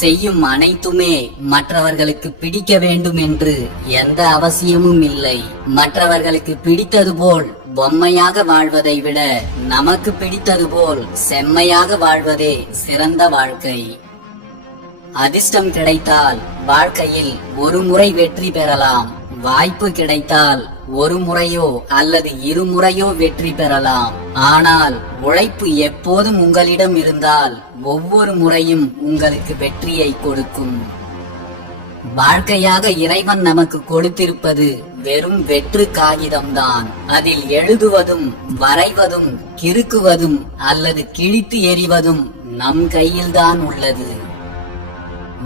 செய்யும் அனைத்துமே மற்றவர்களுக்கு பிடிக்க வேண்டும் என்று எந்த அவசியமும் இல்லை. மற்றவர்களுக்கு பிடித்தது போல் பொம்மையாக வாழ்வதை விட நமக்கு பிடித்தது போல் செம்மையாக வாழ்வதே சிறந்த வாழ்க்கை. அதிர்ஷ்டம் கிடைத்தால் வாழ்க்கையில் ஒரு முறை வெற்றி பெறலாம். வாய்ப்பு கிடைத்தால் ஒரு முறையோ அல்லது இருமுறையோ வெற்றி பெறலாம். ஆனால் உழைப்பு எப்போதும் உங்களிடம் இருந்தால் ஒவ்வொரு முறையும் உங்களுக்கு வெற்றியை கொடுக்கும். வாழ்க்கையாக இறைவன் நமக்கு கொடுத்திருப்பது வெறும் வெற்று காகிதம்தான். அதில் எழுதுவதும் வரைவதும் கிறுக்குவதும் அல்லது கிழித்து எறிவதும் நம் கையில்தான் உள்ளது.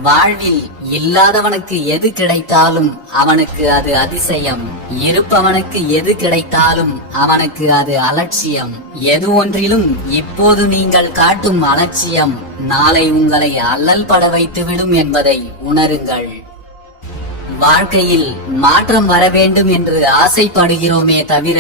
வாழ்வில் இல்லாதவனுக்கு எது கிடைத்தாலும் அவனுக்கு அது அதிசயம். இருப்பவனுக்கு எது கிடைத்தாலும் அவனுக்கு அது அலட்சியம். எது ஒன்றிலும் இப்போது நீங்கள் காட்டும் அலட்சியம் நாளை உங்களை அல்லல் பட வைத்துவிடும் என்பதை உணருங்கள். வாழ்க்கையில் மாற்றம் வர வேண்டும் என்று ஆசைப்படுகிறோமே தவிர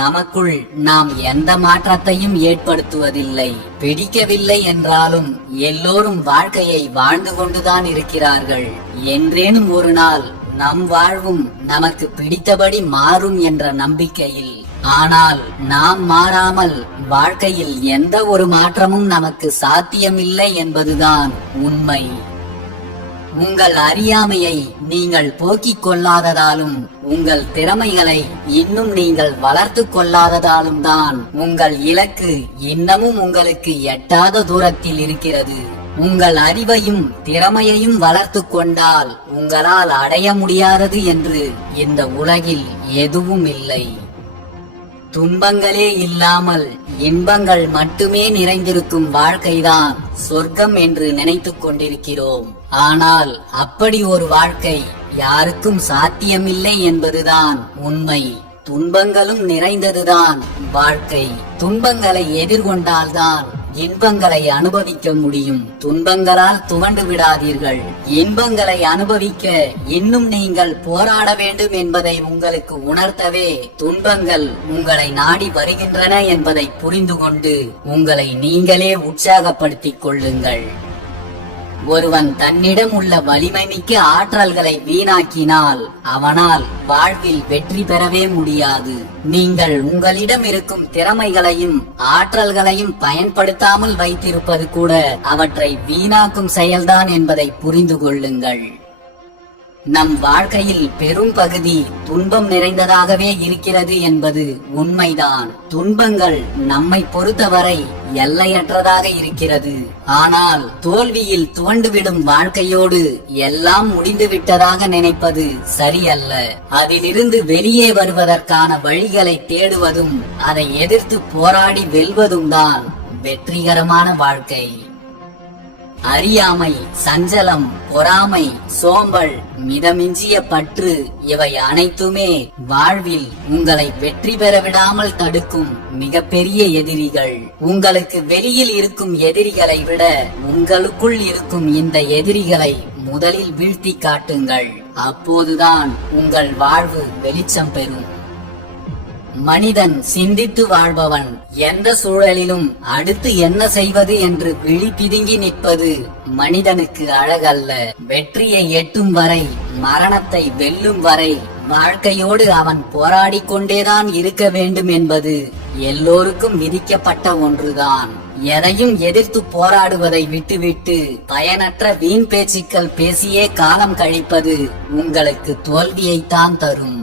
நமக்குள் நாம் எந்த மாற்றத்தையும் ஏற்படுத்துவதில்லை. பிடிக்கவில்லை என்றாலும் எல்லோரும் வாழ்க்கையை வாழ்ந்து கொண்டுதான் இருக்கிறார்கள். என்றேனும் ஒரு நாள் நம் வாழ்வும் நமக்கு பிடித்தபடி மாறும் என்ற நம்பிக்கையில். ஆனால் நாம் மாறாமல் வாழ்க்கையில் எந்த ஒரு மாற்றமும் நமக்கு சாத்தியமில்லை என்பதுதான் உண்மை. உங்கள் அறியாமையை நீங்கள் போக்கிக் கொள்ளாததாலும் உங்கள் திறமைகளை இன்னும் நீங்கள் வளர்த்து கொள்ளாததாலும் தான் உங்கள் இலக்கு இன்னமும் உங்களுக்கு எட்டாத தூரத்தில் இருக்கிறது. உங்கள் அறிவையும் திறமையையும் வளர்த்து கொண்டால் உங்களால் அடைய முடியாதது என்று இந்த உலகில் எதுவும் இல்லை. துன்பங்களே இல்லாமல் இன்பங்கள் மட்டுமே நிறைந்திருக்கும் வாழ்க்கைதான் சொர்க்கம் என்று நினைத்துக் கொண்டிருக்கிறோம். ஆனால் அப்படி ஒரு வாழ்க்கை யாருக்கும் சாத்தியமில்லை என்பதுதான் உண்மை. துன்பங்களும் நிறைந்ததுதான் வாழ்க்கை. துன்பங்களை எதிர்கொண்டால்தான் இன்பங்களை அனுபவிக்க முடியும். துன்பங்களால் துவண்டு விடாதீர்கள். இன்பங்களை அனுபவிக்க இன்னும் நீங்கள் போராட வேண்டும் என்பதை உங்களுக்கு உணர்த்தவே துன்பங்கள் உங்களை நாடி வருகின்றன என்பதை புரிந்து கொண்டு உங்களை நீங்களே உற்சாகப்படுத்திக் கொள்ளுங்கள். ஒருவன் தன்னிடம் உள்ள வலிமை மிக்க ஆற்றல்களை வீணாக்கினால் அவனால் வாழ்வில் வெற்றி பெறவே முடியாது. நீங்கள் உங்களிடம் இருக்கும் திறமைகளையும் ஆற்றல்களையும் பயன்படுத்தாமல் வைத்திருப்பது கூட அவற்றை வீணாக்கும் செயல்தான் என்பதை புரிந்து கொள்ளுங்கள். நம் வாழ்க்கையில் பெரும் பகுதி துன்பம் நிறைந்ததாகவே இருக்கிறது என்பது உண்மைதான். துன்பங்கள் நம்மை பொறுத்தவரை எல்லையற்றதாக இருக்கிறது. ஆனால் தோல்வியில் துவண்டுவிடும் வாழ்க்கையோடு எல்லாம் முடிந்து விட்டதாக நினைப்பது சரியல்ல. அதிலிருந்து வெளியே வருவதற்கான வழிகளை தேடுவதும் அதை எதிர்த்து போராடி வெல்வதும் தான் வெற்றிகரமான வாழ்க்கை. அறியாமை, சஞ்சலம், பொறாமை, சோம்பல், மிதமிஞ்சிய பற்று இவை அனைத்துமே வாழ்வில் உங்களை வெற்றி பெற விடாமல் தடுக்கும் மிகப்பெரிய எதிரிகள். உங்களுக்கு வெளியில் இருக்கும் எதிரிகளை விட உங்களுக்குள் இருக்கும் இந்த எதிரிகளை முதலில் வீழ்த்தி காட்டுங்கள். அப்போதுதான் உங்கள் வாழ்வு வெளிச்சம் பெறும். மனிதன் சிந்தித்து வாழ்பவன். எந்த சூழலிலும் அடுத்து என்ன செய்வது என்று விழி பிதுங்கி நிற்பது மனிதனுக்கு அழகல்ல. வெற்றியை எட்டும் வரை, மரணத்தை வெல்லும் வரை வாழ்க்கையோடு அவன் போராடிக் கொண்டேதான் இருக்க வேண்டும் என்பது எல்லோருக்கும் விதிக்கப்பட்ட ஒன்றுதான். எதையும் எதிர்த்து போராடுவதை விட்டுவிட்டு பயனற்ற வீண் பேச்சுக்கள் பேசியே காலம் கழிப்பது உங்களுக்கு தோல்வியைத்தான் தரும்.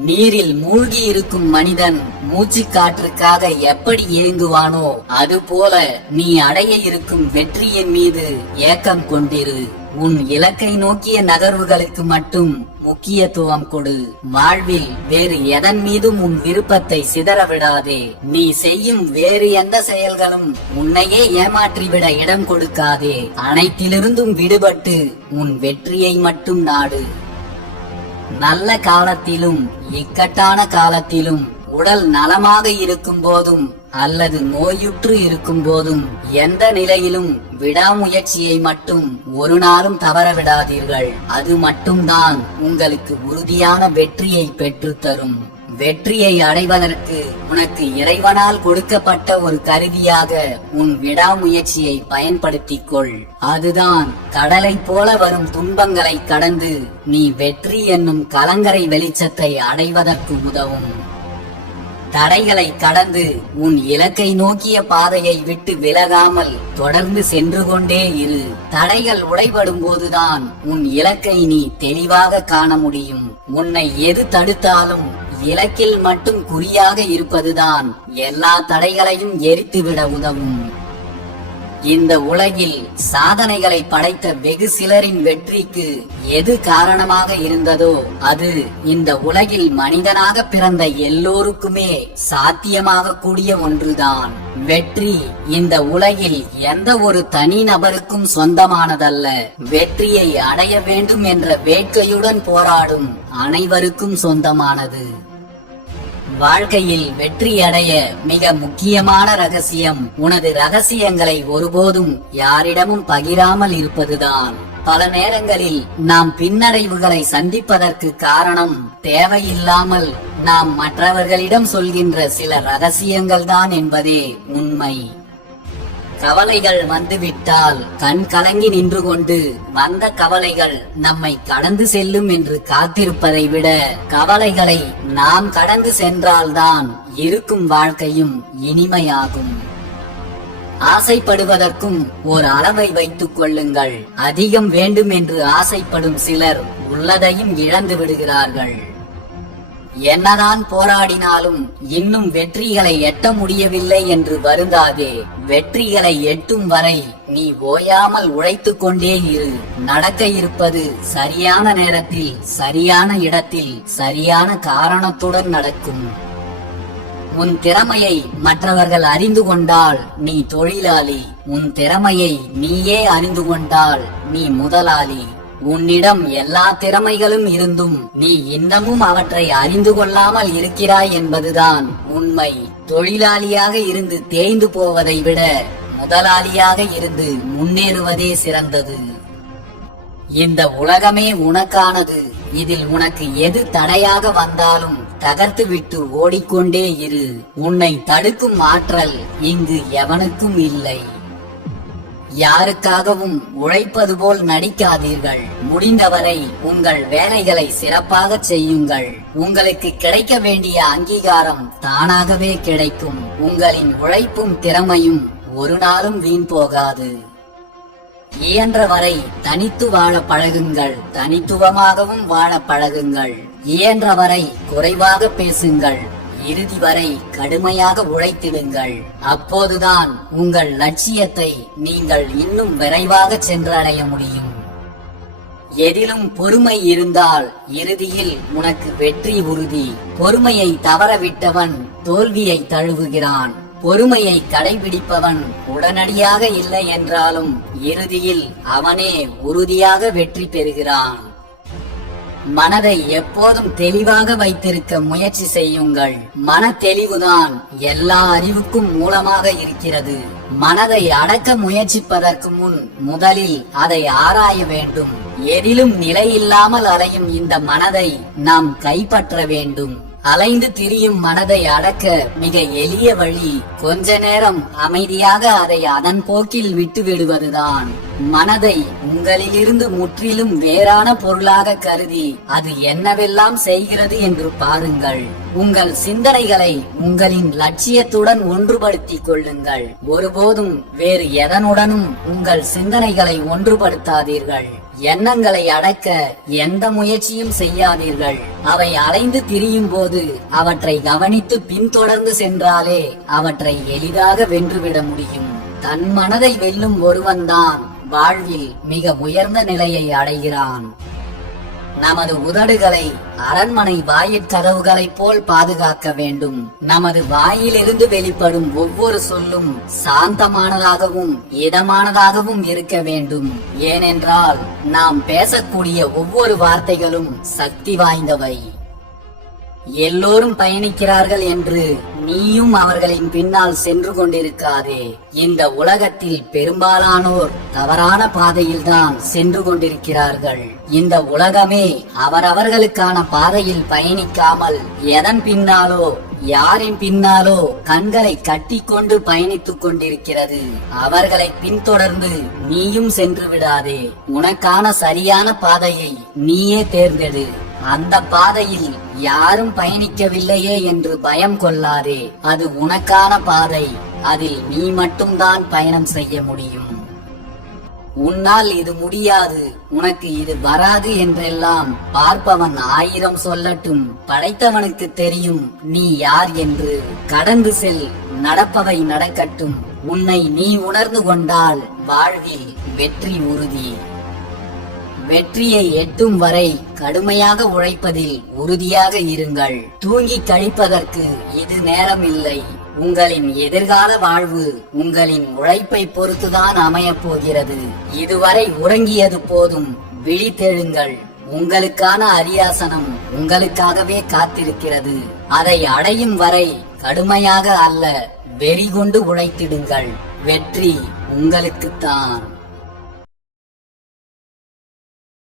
நீரில் மூழ்கி இருக்கும் மனிதன் மூச்சு காற்றுக்காக எப்படி ஏங்குவானோ அதுபோல நீ அடைய இருக்கும் வெற்றியின் மீது ஏக்கம் கொண்டிரு. உன் இலக்கை நோக்கிய நகர்வுகளுக்கு மட்டும் முக்கியத்துவம் கொடு. வாழ்வில் வேறு எதன் மீதும் உன் விருப்பத்தை சிதறவிடாதே. நீ செய்யும் வேறு எந்த செயல்களும் உன்னையே ஏமாற்றிவிட இடம் கொடுக்காதே. அனைத்திலிருந்தும் விடுபட்டு உன் வெற்றியை மட்டும் நாடு. நல்ல காலத்திலும் இக்கட்டான காலத்திலும், உடல் நலமாக இருக்கும் போதும் அல்லது நோயுற்று இருக்கும் போதும், எந்த நிலையிலும் விடாமுயற்சியை மட்டும் ஒரு நாளும் தவற விடாதீர்கள். அது மட்டும்தான் உங்களுக்கு உறுதியான வெற்றியை பெற்றுத்தரும். வெற்றியை அடைவதற்கு உனக்கு இறைவனால் கொடுக்கப்பட்ட ஒரு கருவியாக உன் விடாமுயற்சியை பயன்படுத்திக் கொள். அதுதான் கடலை போல வரும் துன்பங்களை கடந்து நீ வெற்றி என்னும் கலங்கரை வெளிச்சத்தை அடைவதற்கு உதவும். தடைகளை கடந்து உன் இலக்கை நோக்கிய பாதையை விட்டு விலகாமல் தொடர்ந்து சென்று கொண்டே இரு. தடைகள் உடைபடும் போதுதான் உன் இலக்கை நீ தெளிவாக காண முடியும். உன்னை எது தடுத்தாலும் இலக்கில் மட்டும் குறியாக இருப்பதுதான் எல்லா தடைகளையும் எரித்துவிட உதவும். இந்த உலகில் சாதனைகளை படைத்த வெகு சிலரின் வெற்றிக்கு எது காரணமாக இருந்ததோ அது இந்த உலகில் மனிதனாக பிறந்த எல்லோருக்குமே சாத்தியமாக கூடிய ஒன்றுதான். வெற்றி இந்த உலகில் எந்த ஒரு தனி நபருக்கும் சொந்தமானதல்ல. வெற்றியை அடைய வேண்டும் என்ற வேட்கையுடன் போராடும் அனைவருக்கும் சொந்தமானது. வாழ்க்கையில் வெற்றி அடைய மிக முக்கியமான ரகசியம் உனது ரகசியங்களை ஒருபோதும் யாரிடமும் பகிராமல் இருப்பதுதான். பல நேரங்களில் நாம் பின்னடைவுகளை சந்திப்பதற்கு காரணம் தேவையில்லாமல் நாம் மற்றவர்களிடம் சொல்கின்ற சில ரகசியங்கள் தான் என்பதே உண்மை. கவலைகள் வந்துவிட்டால் கண் கலங்கி நின்று கொண்டு வந்த கவலைகள் நம்மை கடந்து செல்லும் என்று காத்திருப்பதை விட கவலைகளை நாம் கடந்து சென்றால்தான் இருக்கும் வாழ்க்கையும் இனிமையாகும். ஆசைப்படுவதற்கும் ஒரு அளவை வைத்துக் கொள்ளுங்கள். அதிகம் வேண்டும் என்று ஆசைப்படும் சிலர் உள்ளதையும் இழந்து விடுகிறார்கள். என்னதான் போராடினாலும் இன்னும் வெற்றிகளை எட்ட முடியவில்லை என்று வருந்தாதே. வெற்றிகளை எட்டும் வரை நீ ஓயாமல் உழைத்துக் கொண்டே இரு. நடக்க இருப்பது சரியான நேரத்தில் சரியான இடத்தில் சரியான காரணத்துடன் நடக்கும். உன் திறமையை மற்றவர்கள் அறிந்து கொண்டால் நீ தொழிலாளி. உன் திறமையை நீயே அறிந்து கொண்டால் நீ முதலாளி. உன்னிடம் எல்லா திறமைகளும் இருந்தும் நீ இன்னமும் அவற்றை அறிந்து கொள்ளாமல் இருக்கிறாய் என்பதுதான் உண்மை. தொழிலாளியாக இருந்து தேய்ந்து போவதை விட முதலாளியாக இருந்து முன்னேறுவதே சிறந்தது. இந்த உலகமே உனக்கானது. இதில் உனக்கு எது தடையாக வந்தாலும் தகர்த்து விட்டு ஓடிக்கொண்டே இரு. உன்னை தடுக்கும் ஆற்றல் இங்கு எவனுக்கும் இல்லை. யாருக்காகவும் உழைப்பது போல் நடிக்காதீர்கள். முடிந்தவரை உங்கள் வேலைகளை சிறப்பாக செய்யுங்கள். உங்களுக்கு கிடைக்க வேண்டிய அங்கீகாரம் தானாகவே கிடைக்கும். உங்களின் உழைப்பும் திறமையும் ஒரு நாளும் வீண் போகாது. இயன்றவரை தனித்து வாழ பழகுங்கள். தனித்துவமாகவும் வாழ பழகுங்கள். இயன்றவரை குறைவாக பேசுங்கள். இறுதி வரை கடுமையாக உழைத்திடுங்கள். அப்போதுதான் உங்கள் லட்சியத்தை நீங்கள் இன்னும் விரைவாக சென்றடைய முடியும். எதிலும் பொறுமை இருந்தால் இறுதியில் உனக்கு வெற்றி உறுதி. பொறுமையை தவறவிட்டவன் தோல்வியை தழுவுகிறான். பொறுமையை கடைபிடிப்பவன் உடனடியாக இல்லை என்றாலும் இறுதியில் அவனே உறுதியாக வெற்றி பெறுகிறான். மனதை எப்போதும் தெளிவாக வைத்திருக்க முயற்சி செய்யுங்கள். மன தெளிவுதான் எல்லா அறிவுக்கும் மூலமாக இருக்கிறது. மனதை அடக்க முயற்சிப்பதற்கு முன் முதலில் அதை ஆராய வேண்டும். எதிலும் நிலையில்லாமல் அலையும் இந்த மனதை நாம் கைப்பற்ற வேண்டும். அலைந்து திரியும் மனதை அடக்க மிக எளிய வழி கொஞ்ச நேரம் அமைதியாக அதை அதன் போக்கில் விட்டு விடுவதுதான். மனதை உங்களிலிருந்து முற்றிலும் வேறான பொருளாக கருதி அது என்னவெல்லாம் செய்கிறது என்று பாருங்கள். உங்கள் சிந்தனைகளை உங்களின் லட்சியத்துடன் ஒன்றுபடுத்திக் கொள்ளுங்கள். ஒருபோதும் வேறு எதனுடனும் உங்கள் சிந்தனைகளை ஒன்றுபடுத்தாதீர்கள். எண்ணங்களை அடக்க எந்த முயற்சியும் செய்யாதீர்கள். அவை அலைந்து திரியும் போது அவற்றை கவனித்து பின்தொடர்ந்து சென்றாலே அவற்றை எளிதாக வென்றுவிட முடியும். தன் மனதை வெல்லும் ஒருவன்தான் வாழ்வில் மிக உயர்ந்த நிலையை அடைகிறான். நமது உதடுகளை அரண்மனை வாயிற்கதவுகளைப் போல் பாதுகாக்க வேண்டும். நமது வாயிலிருந்து வெளிப்படும் ஒவ்வொரு சொல்லும் சாந்தமானதாகவும் இதமானதாகவும் இருக்க வேண்டும். ஏனென்றால் நாம் பேசக்கூடிய ஒவ்வொரு வார்த்தைகளும் சக்தி வாய்ந்தவை. எல்லோரும் பயணிக்கிறார்கள் என்று நீயும் அவர்களின் பின்னால் சென்று கொண்டிருக்காதே. இந்த உலகத்தில் பெரும்பாலானோர் தவறான பாதையில்தான் சென்று கொண்டிருக்கிறார்கள். இந்த உலகமே அவரவர்களுக்கான பாதையில் பயணிக்காமல் எதன் பின்னாலோ யாரின் பின்னாலோ கண்களை கட்டிக்கொண்டு பயணித்துக் கொண்டிருக்கிறது. அவர்களை பின்தொடர்ந்து நீயும் சென்று விடாதே. உனக்கான சரியான பாதையை நீயே தேர்ந்தெடு. அந்த பாதையில் யாரும் பயணிக்கவில்லையே என்று பயம் கொள்ளாதே. அது உனக்கான பாதை. அதில் நீ மட்டும்தான் பயணம் செய்ய முடியும். உன்னால் இது முடியாது, உனக்கு இது வராது என்றெல்லாம் பார்ப்பவன் 1000 சொல்லட்டும். படைத்தவனுக்கு தெரியும் நீ யார் என்று. கடந்து செல், நடப்பவை நடக்கட்டும். உன்னை நீ உணர்ந்து கொண்டால் வாழ்வில் வெற்றி உறுதி. வெற்றியை எட்டும் வரை கடுமையாக உழைப்பதில் உறுதியாக இருங்கள். தூங்கி கழிப்பதற்கு இது நேரம் இல்லை. உங்களின் எதிர்கால வாழ்வு உங்களின் உழைப்பை பொறுத்துதான் அமையப் போகிறது. இதுவரை உறங்கியது போதும், விழித்தெழுங்கள். உங்களுக்கான அரியாசனம் உங்களுக்காகவே காத்திருக்கிறது. அதை அடையும் வரை கடுமையாக அல்ல, வெறி கொண்டு உழைத்திடுங்கள். வெற்றி உங்களுக்குத்தான்.